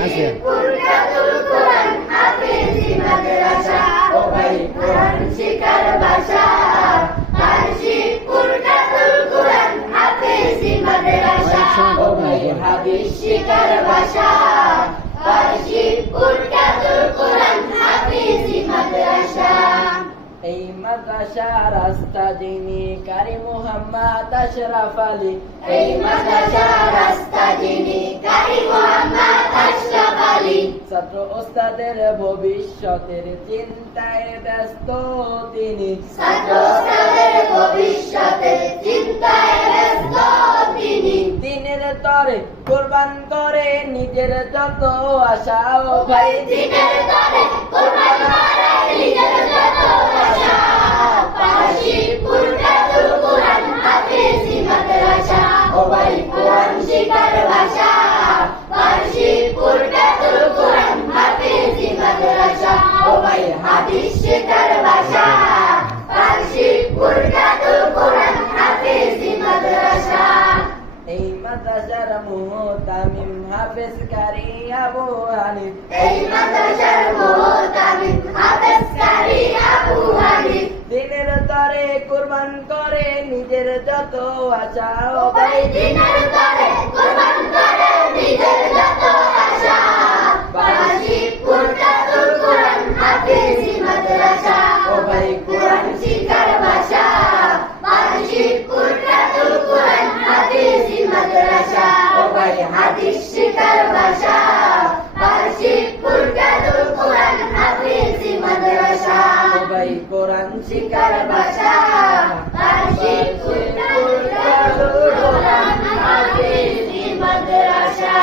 ফুরকাতুল কোরআন হাফেজি মাদ্রাসা ও ভাই কোরআন শিখার ভাষা ফার্সি ফুরকাতুল কোরআন হাফেজি মাদ্রাসা ও ভাই হাদিস শিখার ভাষা ফার্সি ফুরকাতুল কোরআন হাফেজি মাদ্রাসা। এই মাদ্রাসা রাস্তা যিনি কারি মুহাম্মদ আশরাফ আলী এই মাদ্রাসা রাস্তা যিনি কারি মুহাম্মদ আশরাফ আলী ছাত্র ওস্তাদের ভবিষ্যতের চিন্তায় ব্যস্ত তিনি ছাত্র ওস্তাদের ভবিষ্যতের চিন্তায় ব্যস্ত তিনি দিনের তরে কোরবান করে নিজের যত আশা ও ভাই দিনের তরে কোরবান করে নিজের যত আশা ফার্সি ফুরকাতুল কোরআন হাফেজি মাদ্রাসা ও ভাই কোরআন শিখার ভাষা ফার্সি ফুরকাতুল কোরআন হাফেজি মাদ্রাসা ও ভাই হাদিস শিখার ভাষা ফার্সি ফুরকাতুল কোরআন হাফেজি মাদ্রাসা। এই মাদ্রাসার মুহতামিম হাফেজ কারি আবু হানিফ এই মাদ্রাসার মুহতামিম হাফেজ কারি আবু হানিফ দিনের তরে কোরবান করে নিজের যত আশা ও ভাই দিনের তরে কোরবান করে নিজের যত আশা ফার্সি ফুরকাতুল কোরআন হাফেজি মাদ্রাসা ও ভাই কোরআন শিখার ভাষা ফার্সি ফুরকাতুল কোরআন হাফেজি মাদ্রাসা ও ভাই হাদিস শিখার ভাষা ফার্সি ফুরকাতুল কোরআন হাফেজি মাদ্রাসা ও ভাই কোরআন শিখার ভাষা ফার্সি ফুরকাতুল কোরআন হাফেজি মাদ্রাসা।